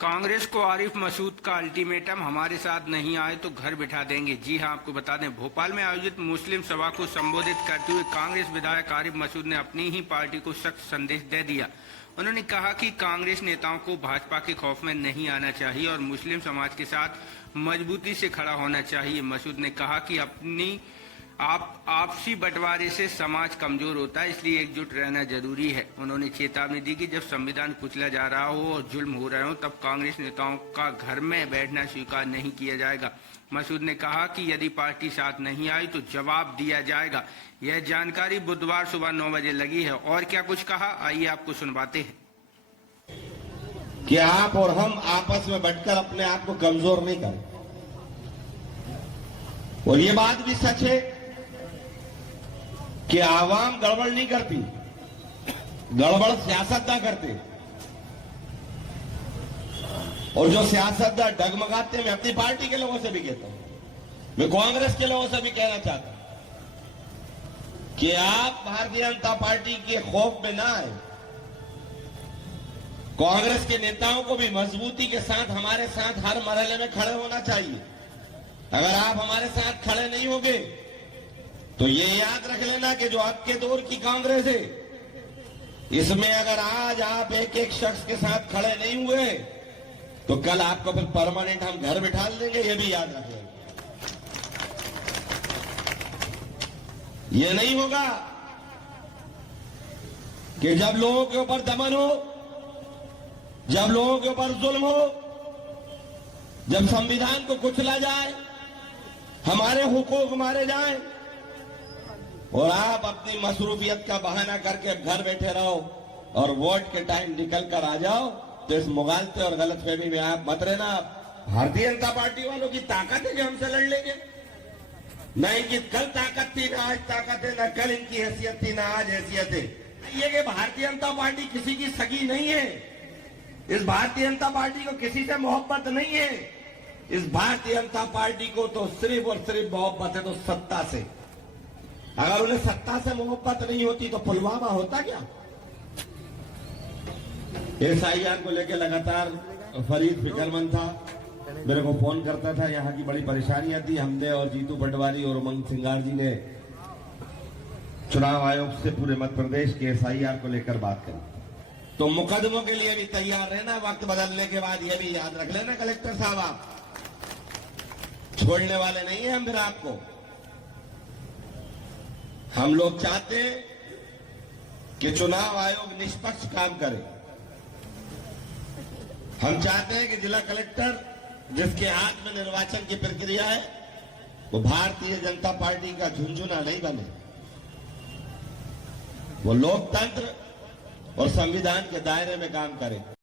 कांग्रेस को आरिफ मसूद का अल्टीमेटम, हमारे साथ नहीं आए तो घर बिठा देंगे। जी हां, आपको बता दें, भोपाल में आयोजित मुस्लिम सभा को संबोधित करते हुए कांग्रेस विधायक आरिफ मसूद ने अपनी ही पार्टी को सख्त संदेश दे दिया। उन्होंने कहा कि कांग्रेस नेताओं को भाजपा के खौफ में नहीं आना चाहिए और मुस्लिम समाज के साथ मजबूती से खड़ा होना चाहिए। मसूद ने कहा कि आपसी बंटवारे से समाज कमजोर होता है, इसलिए एकजुट रहना जरूरी है। उन्होंने चेतावनी दी कि जब संविधान कुचला जा रहा हो और जुल्म हो रहे हो, तब कांग्रेस नेताओं का घर में बैठना स्वीकार नहीं किया जाएगा। मसूद ने कहा कि यदि पार्टी साथ नहीं आई तो जवाब दिया जाएगा। यह जानकारी बुधवार सुबह 9 बजे लगी है। और क्या कुछ कहा, आइए आपको सुनवाते हैं। कि आप और हम आपस में बैठकर अपने आप को कमजोर नहीं करें। और ये बात भी सच है कि आवाम गड़बड़ नहीं करती, गड़बड़ सियासतदान करते। और जो सियासतदान डगमगाते हैं, मैं अपनी पार्टी के लोगों से भी कहता हूं, मैं कांग्रेस के लोगों से भी कहना चाहता हूं कि आप भारतीय जनता पार्टी के खौफ में ना आए। कांग्रेस के नेताओं को भी मजबूती के साथ हमारे साथ हर मरहले में खड़े होना चाहिए। अगर आप हमारे साथ खड़े नहीं होंगे तो ये याद रख लेना कि जो आपके दौर की कांग्रेस है, इसमें अगर आज आप एक एक शख्स के साथ खड़े नहीं हुए तो कल आपको फिर परमानेंट हम घर बिठा देंगे। ये भी याद रख लेना। ये नहीं होगा कि जब लोगों के ऊपर दमन हो, जब लोगों के ऊपर जुल्म हो, जब संविधान को कुचला जाए, हमारे हुकूक मारे जाएं और आप अपनी मसरूफियत का बहाना करके घर बैठे रहो और वोट के टाइम निकल कर आ जाओ, तो इस मुगालते और गलतफहमी में आप मत रहना। भारतीय जनता पार्टी वालों की ताकत है कि हमसे लड़ लेंगे? न इनकी कल ताकत थी, ना आज ताकत है, न कल इनकी हैसियत थी, ना आज हैसियत है। ये कि भारतीय जनता पार्टी किसी की सगी नहीं है। इस भारतीय जनता पार्टी को किसी से मोहब्बत नहीं है। इस भारतीय जनता पार्टी को तो सिर्फ और सिर्फ मोहब्बत है तो सत्ता से। अगर उन्हें सत्ता से मोहब्बत नहीं होती तो पुलवामा होता क्या? SIR को लेकर लगातार फरीद फिक्रमंद था, मेरे को फोन करता था, यहाँ की बड़ी परेशानियां थी। हमने और जीतू पटवारी और उमंग सिंगार जी ने चुनाव आयोग से पूरे मध्य प्रदेश के SIR को लेकर बात करी। तो मुकदमों के लिए भी तैयार रहना। वक्त बदलने के बाद यह भी याद रख लेना कलेक्टर साहब, आप छोड़ने वाले नहीं है हम फिर आपको। हम लोग चाहते हैं कि चुनाव आयोग निष्पक्ष काम करे। हम चाहते हैं कि जिला कलेक्टर जिसके हाथ में निर्वाचन की प्रक्रिया है वो भारतीय जनता पार्टी का झुंझुना नहीं बने। वो लोकतंत्र और संविधान के दायरे में काम करे।